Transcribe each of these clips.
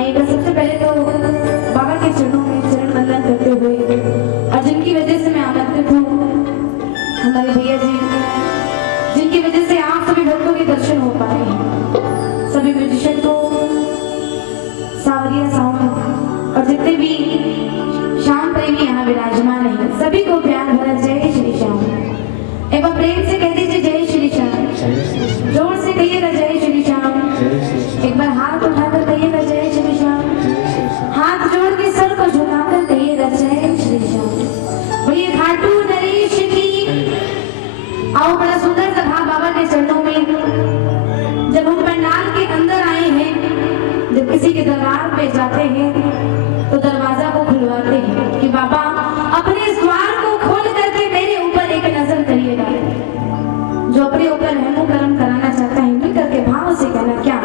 आइएगा। सबसे पहले तो बाबा के चरणों में चरण वंदन करते हुए, और जिनकी वजह से मैं आमंत्रित हूँ, हमारे भैया जी, जिनकी वजह से आप सभी भक्तों के दर्शन हो पा रहे हैं, सभी म्यूजिशियन को, सावरिया साउंड और जितने भी श्याम प्रेमी यहाँ विराजमान है, सभी को प्यार भरा जय श्री श्याम। एक बार प्रेम से कह दीजिए जय श्री श्याम, जोर से कहिएगा जय श्री श्याम। एक बार हाथ उठाकर कहिएगा जय श्री श्याम, हाथ जोड़ के सर को झुकाकर कहिएगा जय श्री श्याम। बोलिए खाटू नरेश की। आओ, बड़ा सुंदर सा भाव बाबा के चरणों में। जब हम पंडाल के अंदर आए हैं, जब किसी के दरबार पे जाते हैं तो दरवाजा को खुलवाते हैं कि बाबा अपने इस द्वार को खोल करके मेरे ऊपर एक नजर करिएगा। जो अपने ऊपर रहमो करम कराना चाहता है, मिल करके भाव से कहना क्या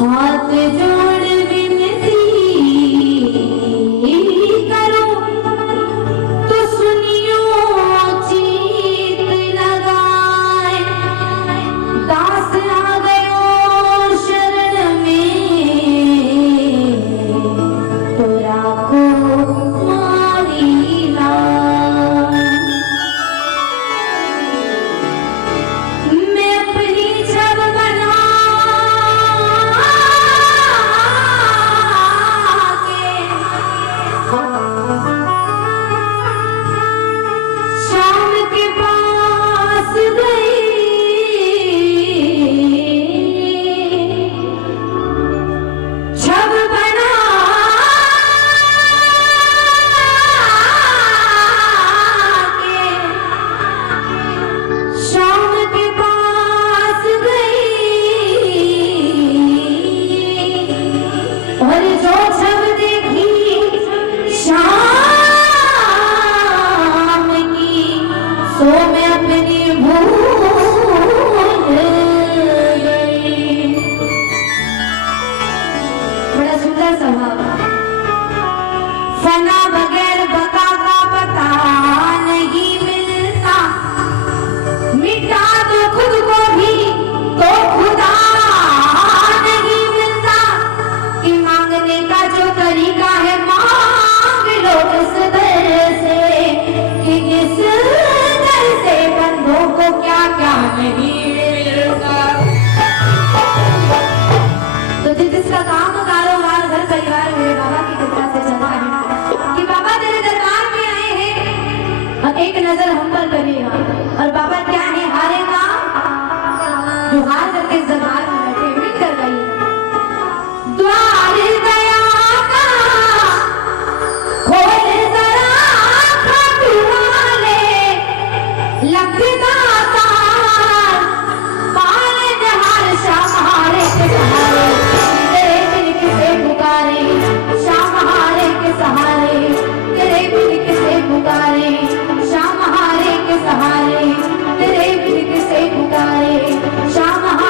हाथ जोड़ विनती करो तो सुनियो चीत लगाए। दास आ गयो शरण में तो राखो मारी लाज। मैं अपनी छब बना श्याम के पास गई, छब बना के श्याम के पास गई, और जो छब देखी श्याम सो मैं अपनी भूल गई। बड़ा सुंदर स्वभाव। फना बगैर बका का पता नहीं मिलता, मिटा दो खुद को भी तो खुदा नहीं मिलता। कि मांगने का जो तरीका है मांग लो इस दर से, कि इस से बंदों को क्या क्या नहीं मिलता। तो जिसका काम कारोबार घर परिवार मेरे बाबा की कृपा से चलता है कि बाबा तेरे दरबार में आए हैं, अब एक नजर हम पर करिएगा। और बाबा क्या है? हारे का जो हार करके इस दरबार में बैठे, मिल कर गई द्वार गया का खोल जरा खाटू वाले, लगता तार पाल जहार श्याम हारे के सहारे, तेरे बिन किसे पुकारे श्याम हारे के सहारे, तेरे बिन किसे पुकारे श्याम हारे के सहारे, तेरे बिन किसे पुकारे श्याम हारे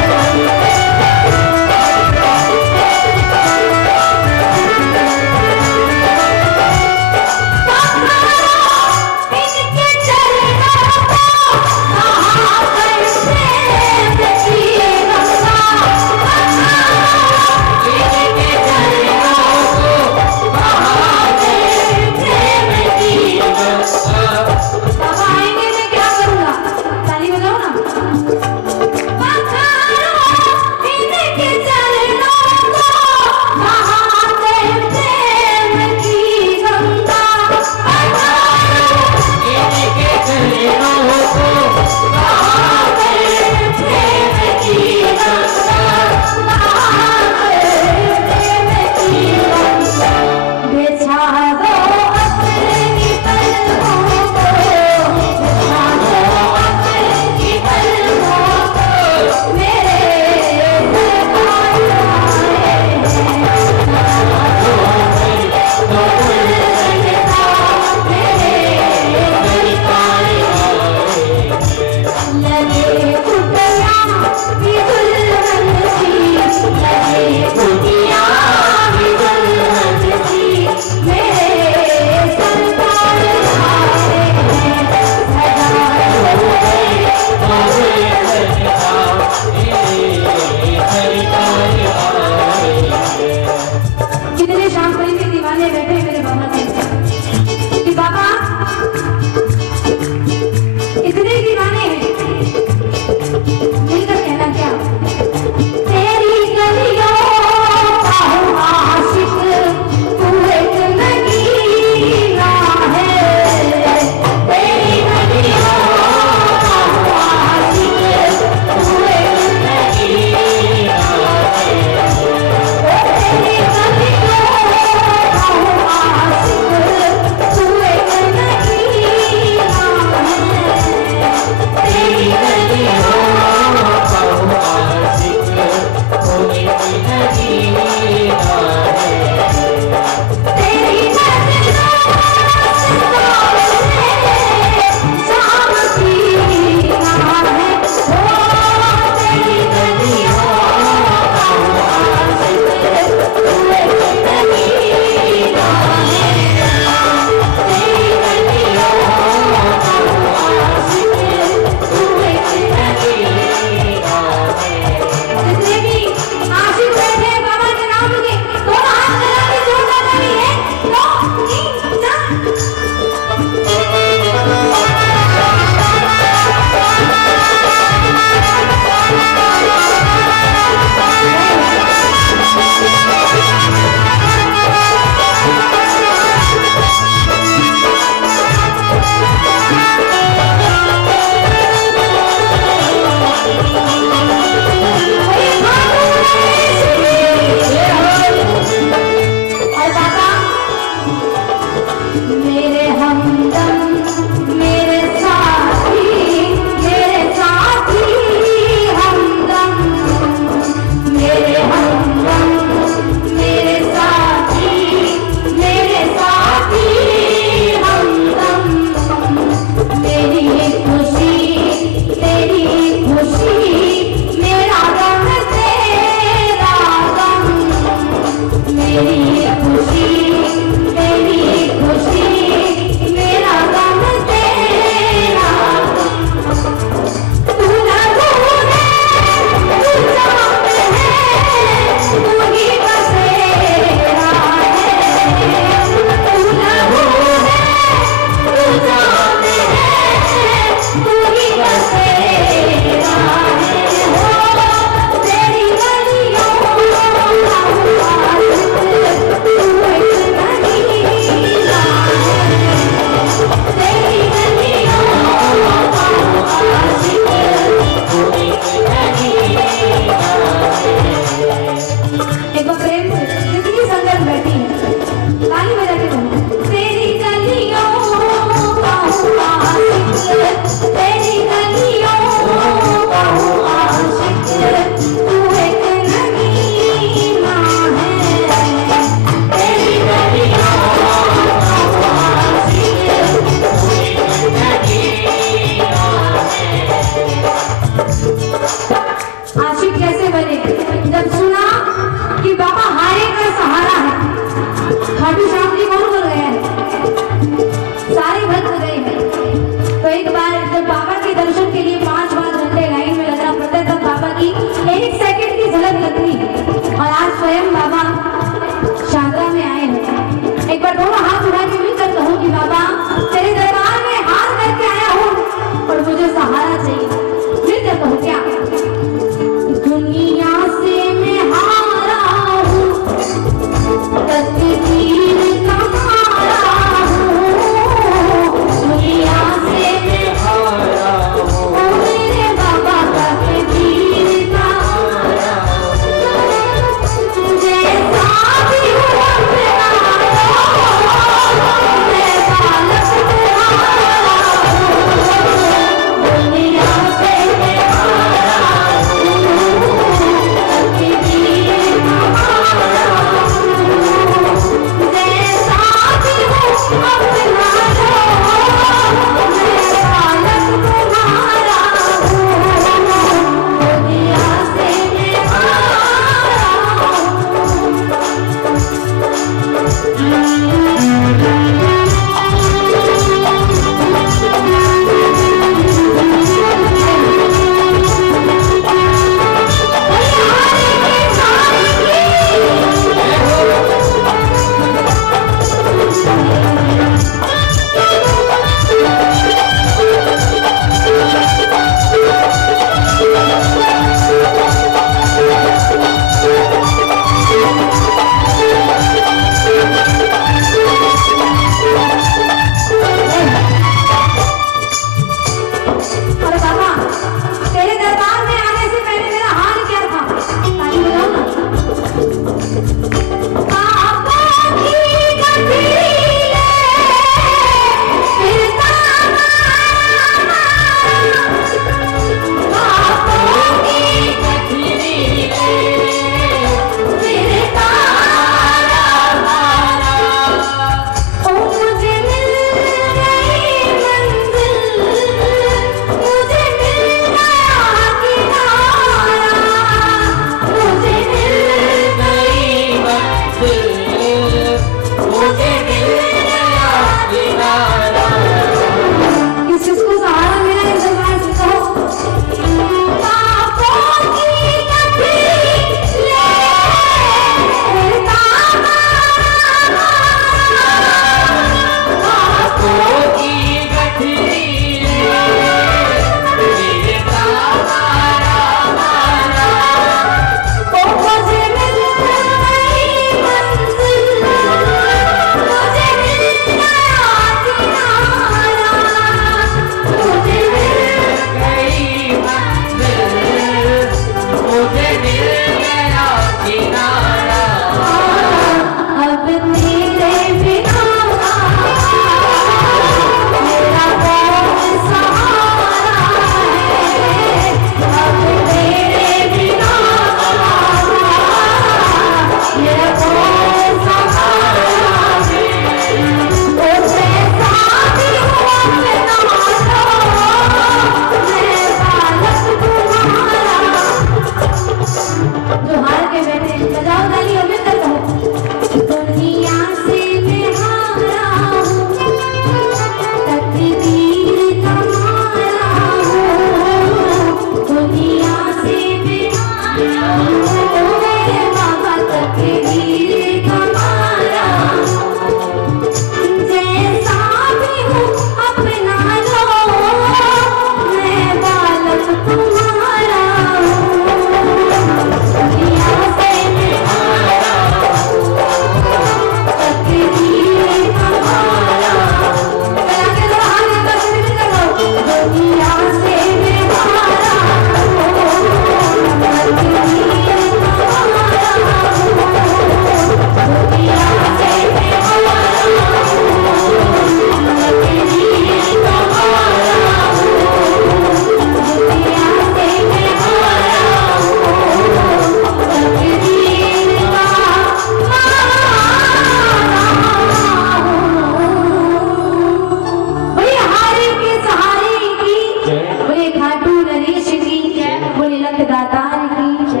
दातार की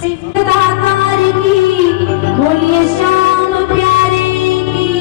सिद्ध दातार की बोलिए श्याम प्यारे की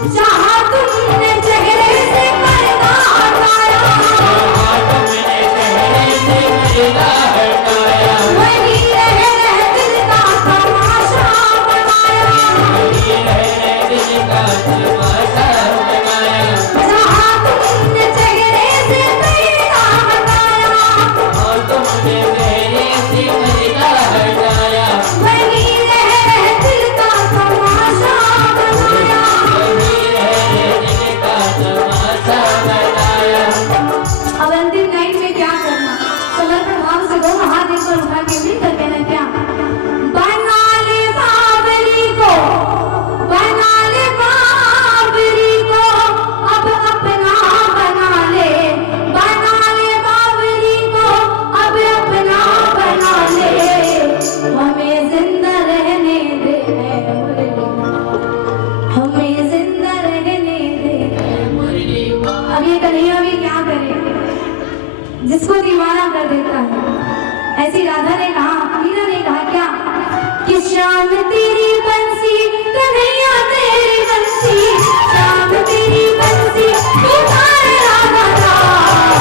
जहाँ तुमने चेहरे से पर्दा हटाया, वही रह रह दिल का तमाशा बनाया। जहाँ तुमने चेहरे से पर्दा हटाया, वही रह रह दिल का तमाशा बनाया। अब अंतिम लाइन में क्या करना, समर्पण भाव से दोनों हाथ ऊपर उठा के मिलकर कहना क्या, बना ले बाबरी को, बना ले बाबरी को, अब अपना बना ले, बना ले बाबरी को, अब अपना बना ले, हमें जिंदा रहने दे है मुरली, हमें जिंदा रहने दे है मुरली। अब ये कन्हैया भी क्या करे, जिसको दीवाना कर देता है। ऐसी राधा ने कहा, मीरा ने कहा क्या कि श्याम तेरी बंसी, कन्हैया तेरी बंसी, श्याम तेरी बंसी पुकारे राधा राम।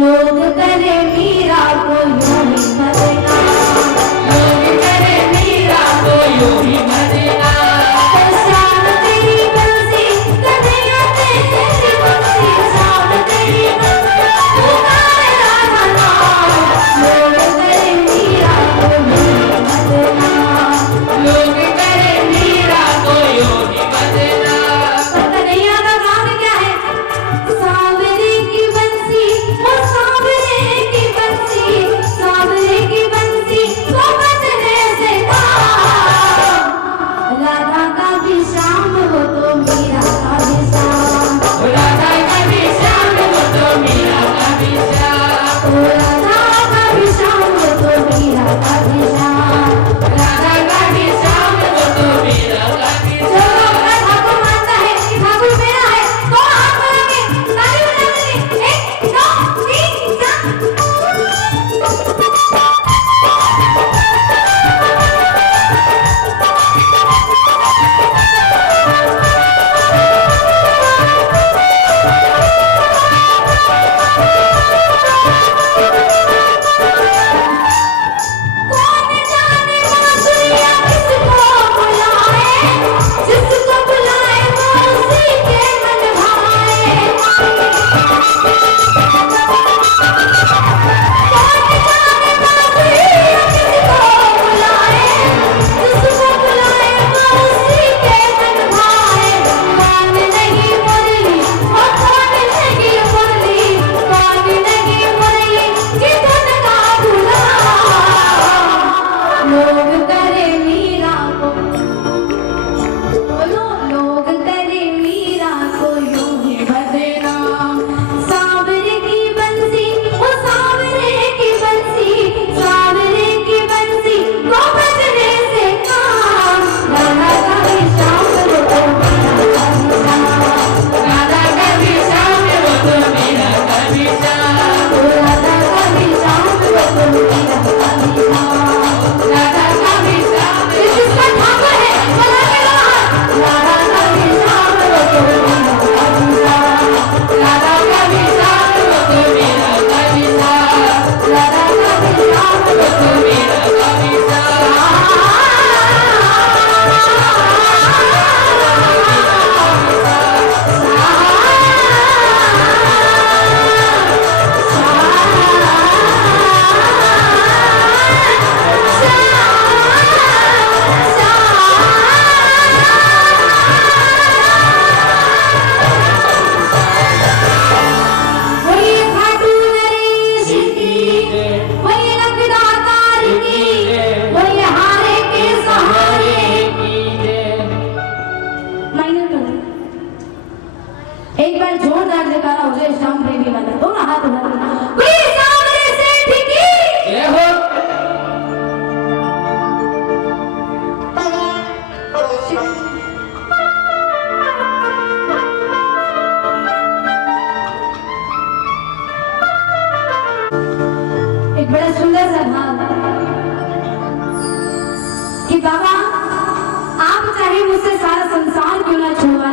लोग करे मीरा को यूं ही मरना, लोग करे मीरा को यूं ही मरना। श्याम तेरी बंसी, कन्हैया तेरी बंसी, श्याम तेरी बंसी पुकारे राधा राम। लोग करे मीरा को यूं ही मरना, लोग करे मीरा को यूं ही मरना। पर कन्हैया का काम क्या है, सांवरे की बंसी, वो सांवरे की बंसी, सांवरे की बंसी को बजने से काम। राधा का भी श्याम हो तो मीरा का भी श्याम, राधा का भी श्याम हो तो मीरा का भी श्याम, राधा का भी श्याम हो तो मीरा का भी श्याम, राधा का भी श्याम हो तो मीरा का भी श्याम। जो लोग ठाकुर मानता है कि ठाकुर मेरा है, तो हाथ बढ़ाके ताली बजाएंगे। 1 2 3 4। कौन जाने बांसुरियां किसको बुलाए, जिसको बुलाए वो उसी के मन भाए। कौन जाने बांसुरियां किसको बुलाए, जिसको बुलाए वो उसी के मन भाए। कौन नहीं मुरली, वो कौन नहीं मुरली, कौन नहीं मुरली कि धुन का दूल्हा। लोग करे मीरा को, बोलो लोग करे मीरा को यूं ही बदना। सांवरे की बंसी, वो सांवरे की बंसी, सांवरे की बंसी को बजने से काम। राधा का भी श्याम हो तो मीरा का भी श्याम, राधा का भी श्याम हो तो मीरा का भी श्याम, राधा का भी श्याम हो तो मीरा का भी श्याम, राधा का भी श्याम। जिसका ठाकुर है बना के बाहर, राधा का भी श्याम हो तो मीरा का भी श्याम, राधा का भी श्याम हो तो मीरा का भी श्याम, राधा का भी श्याम हो तो मीरा का भी वही खाटू नरेश की, वही लगदा तार की, वही हारे के सहारे की। माइनर कर एक बार जोरदार जयकारा हो जाए श्याम प्रेमी वाला, दोनों हाथ उठा के कोई सामने से ठिकी जय हो। एक बड़ा सुंदर सा भाव कि बाबा आप चाहे मुझसे सारा संसार क्यों ना छुड़वा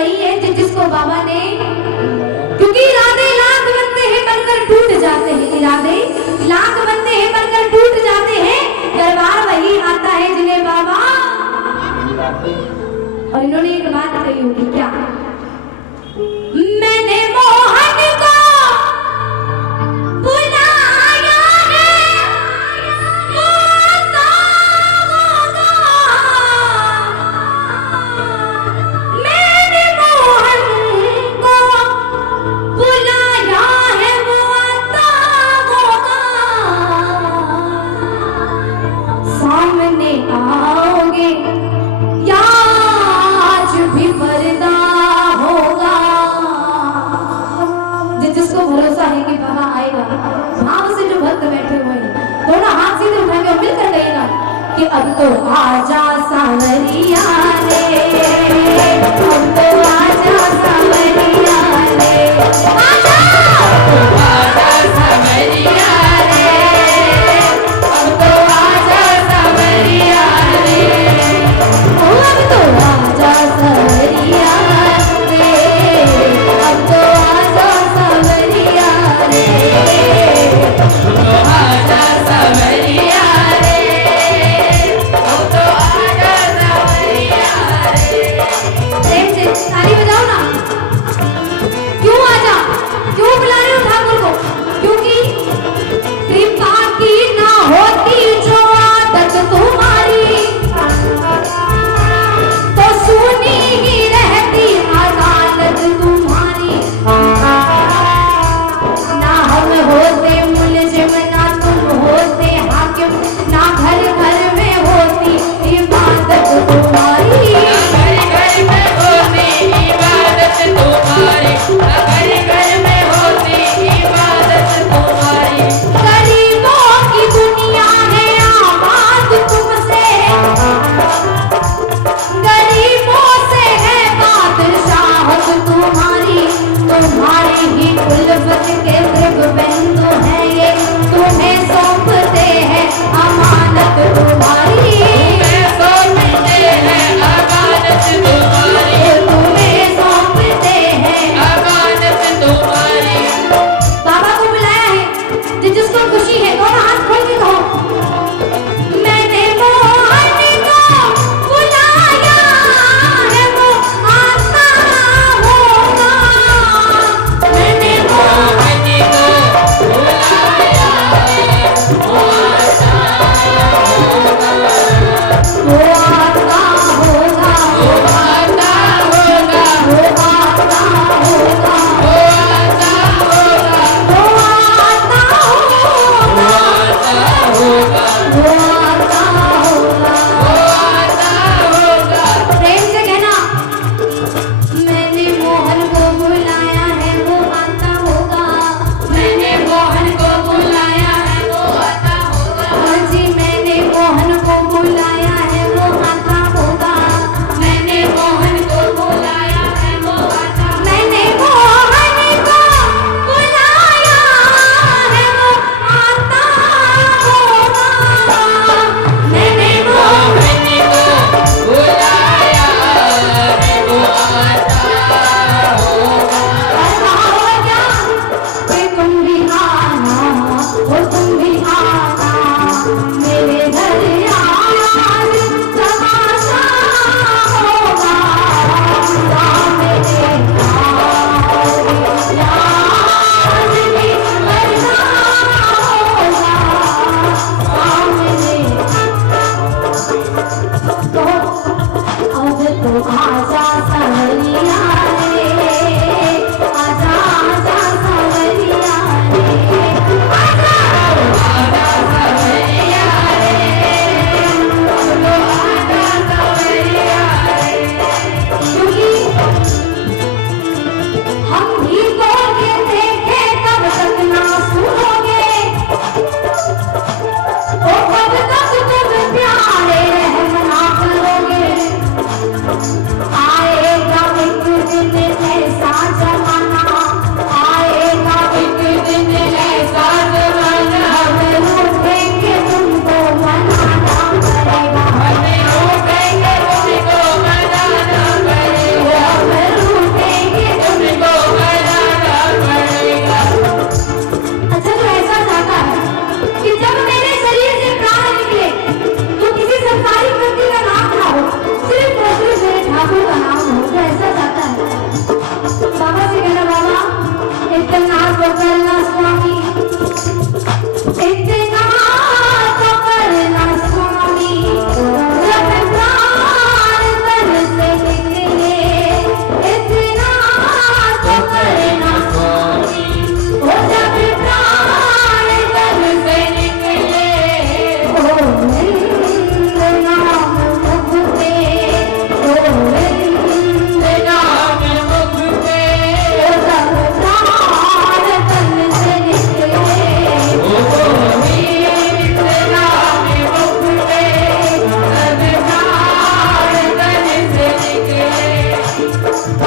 वही है जिसको बाबा ने, क्योंकि इरादे लाख बनते हैं बनकर टूट जाते हैं, इरादे लाख बनते हैं बनकर टूट जाते हैं, दरबार वही आता है जिन्हें बाबा। और इन्होंने एक बात कही होगी, क्या? मैंने मोहन को बुलाया है, वो आता होगा। मैंने मोहन को बुलाया है, वो आता होगा। सामने आओगे या आज भी पर्दा होगा। जिसको भरोसा है कि बाबा आएगा, भाव से जो भक्त बैठे हुए हैं दोनों हाथ सीधे उठा के मिलकर कहेगा कि अब तो आजा सांवरिया रे, अब तो आजा सांवरिया रे, आजा सांवरिया रे, अब तो आजा सांवरिया रे, अब तो आजा सांवरिया रे, अब तो आजा सांवरिया रे, अब तो आजा सांवरिया रे, अब तो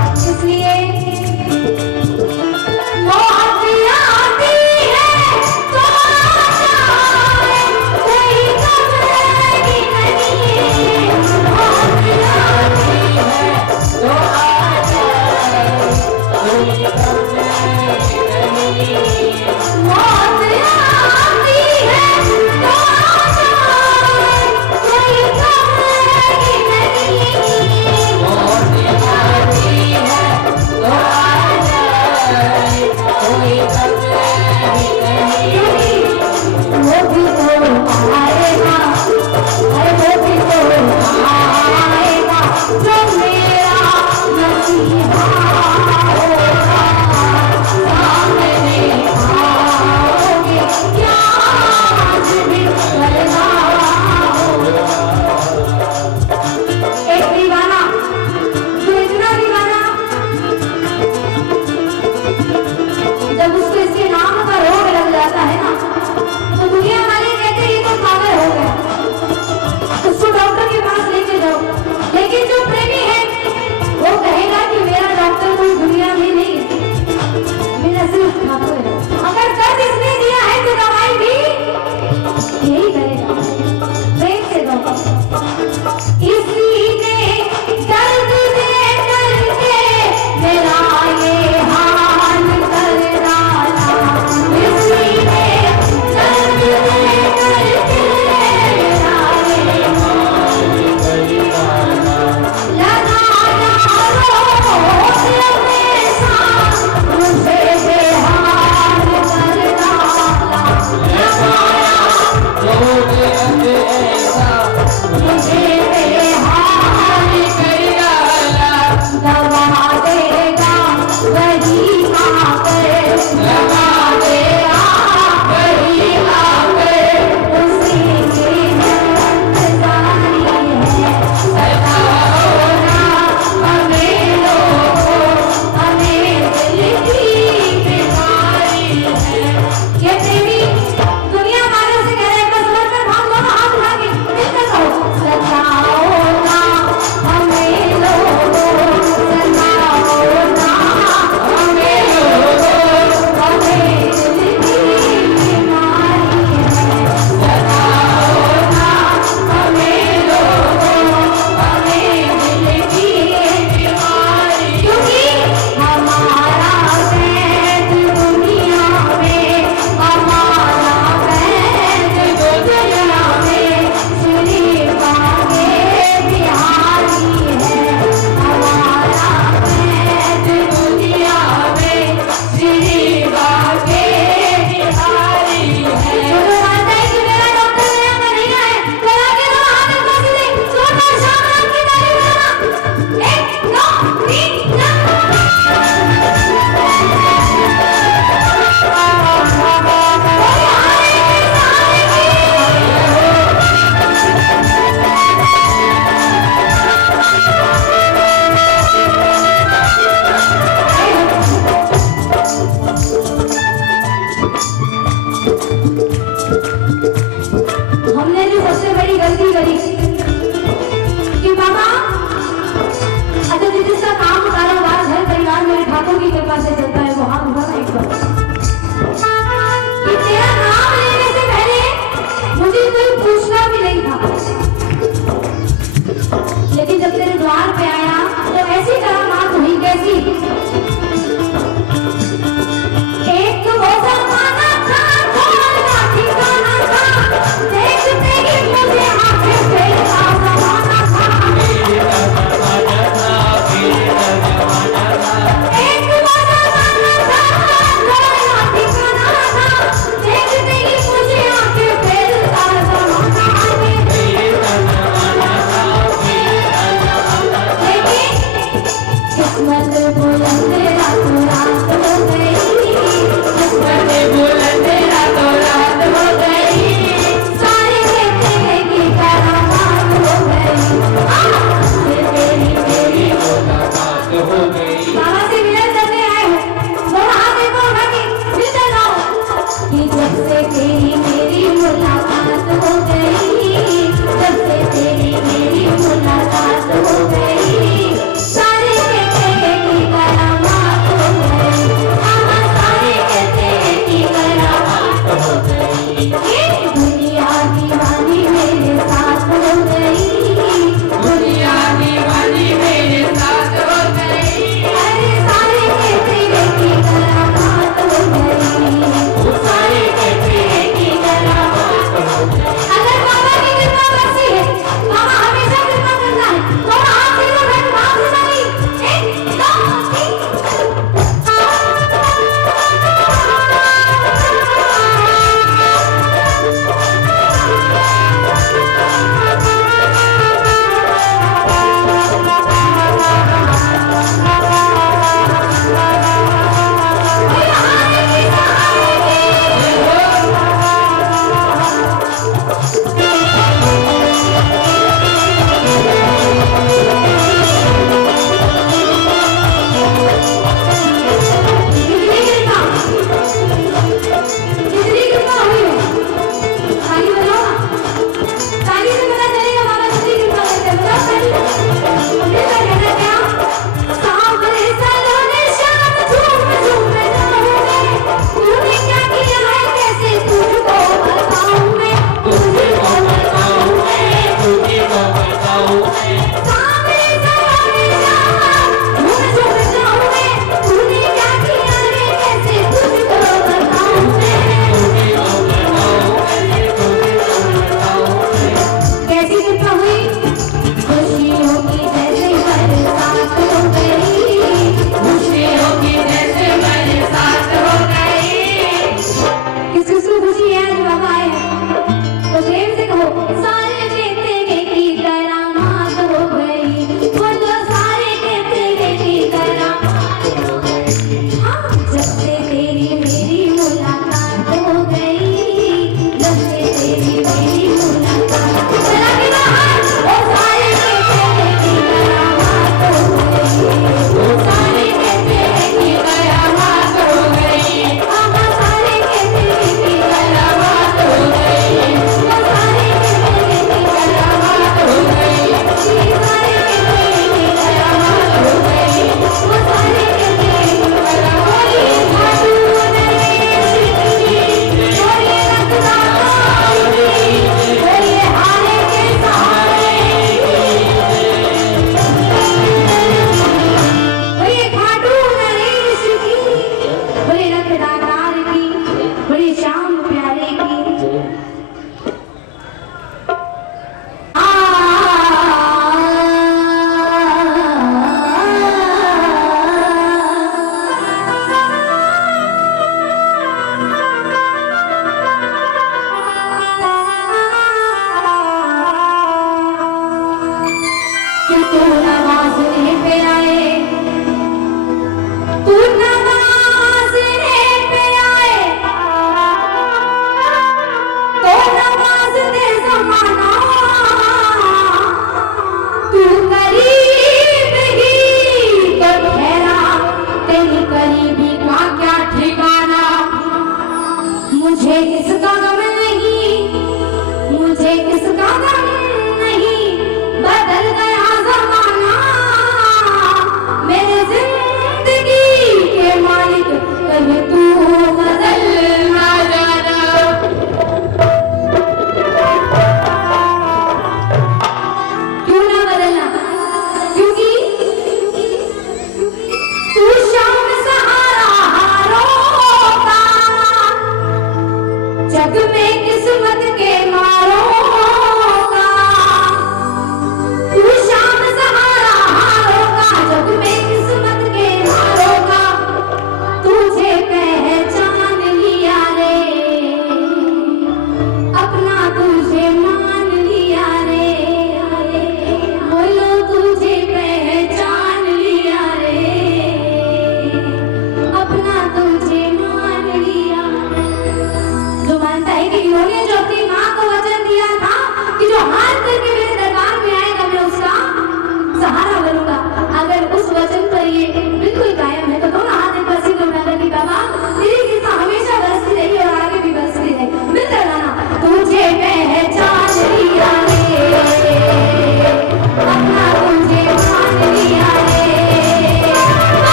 इसलिए मौत आती है तो जाए, कोई कमरेगी नहीं। मौत आती है तो मौत आती है तो जाए, कोई कमरेगी नहीं। मौत आती है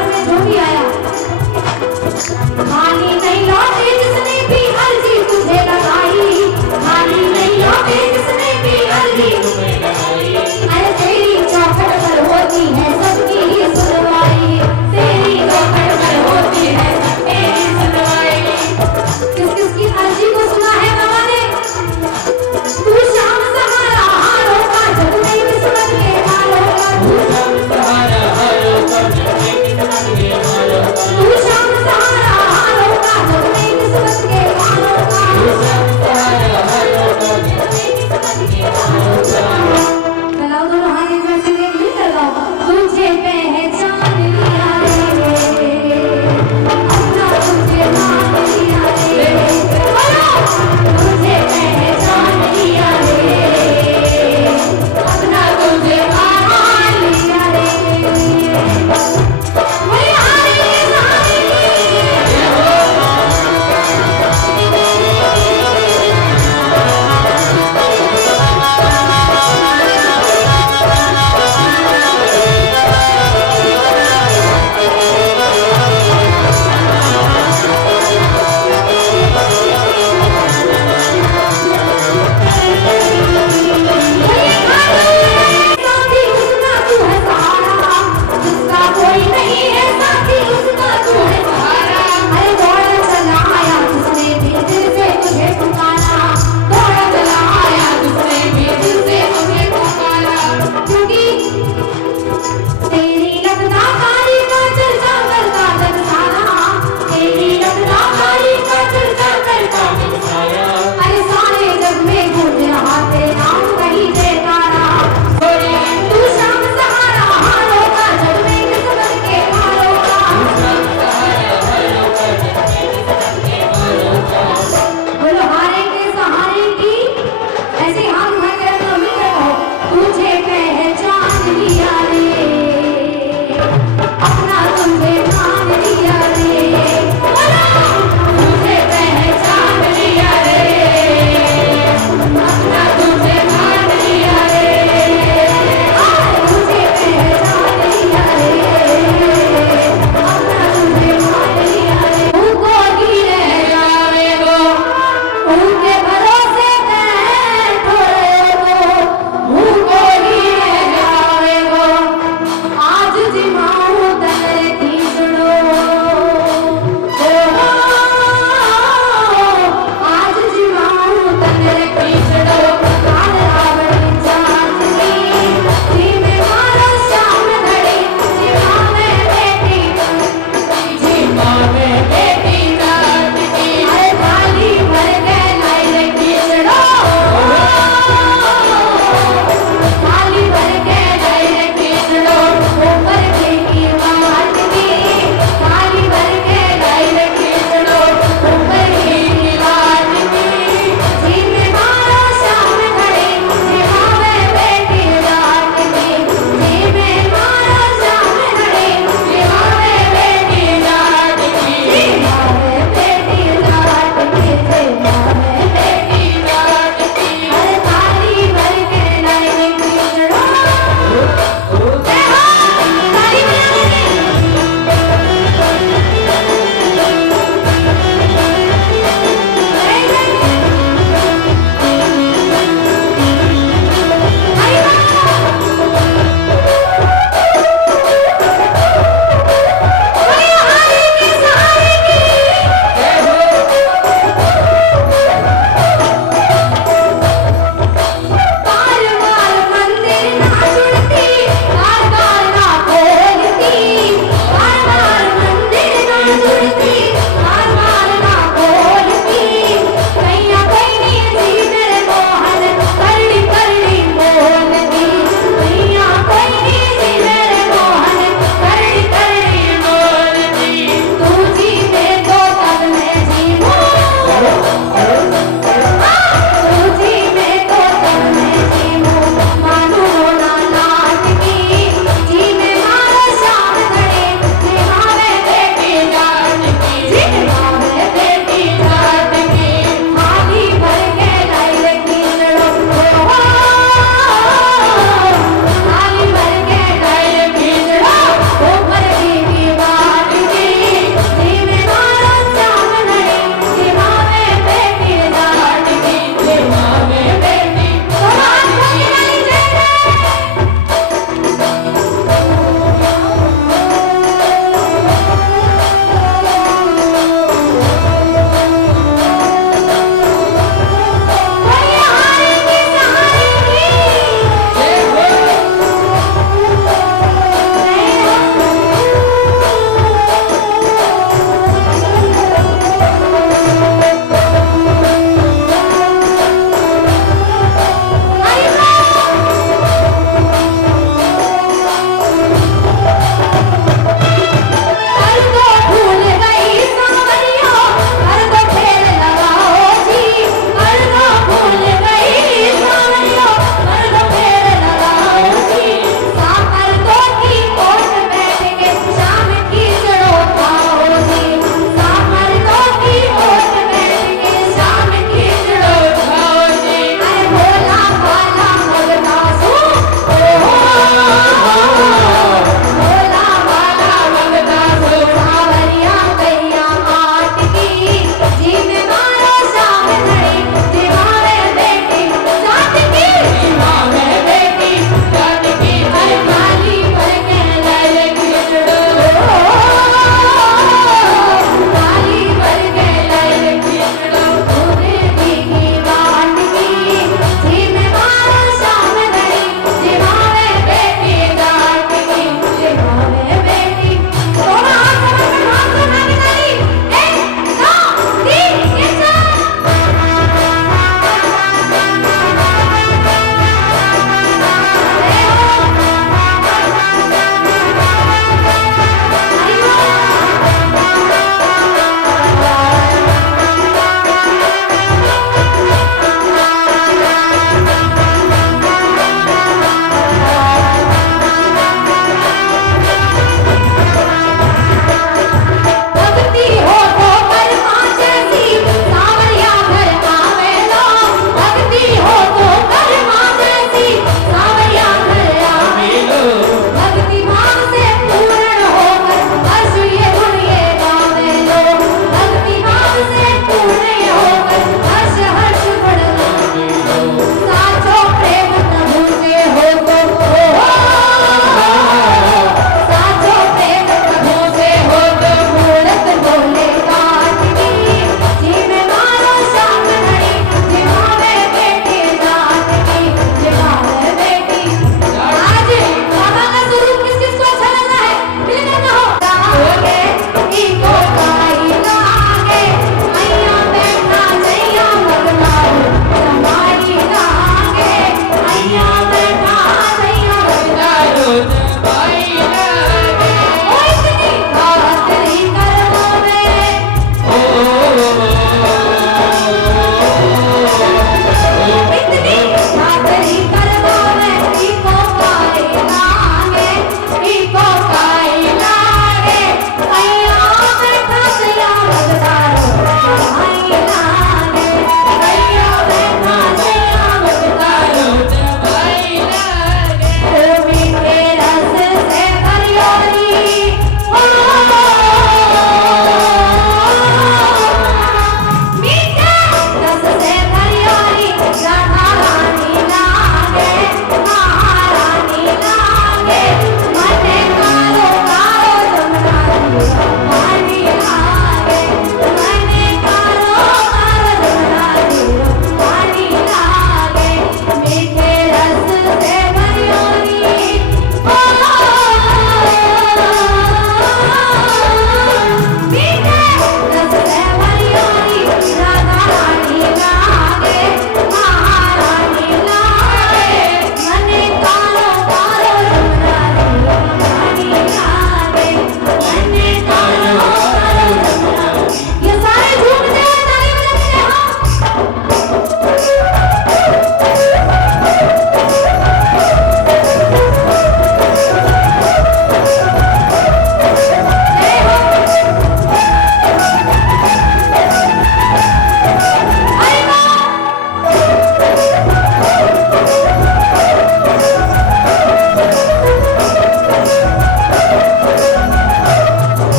दरबार में जो भी आया खाली नहीं लौटे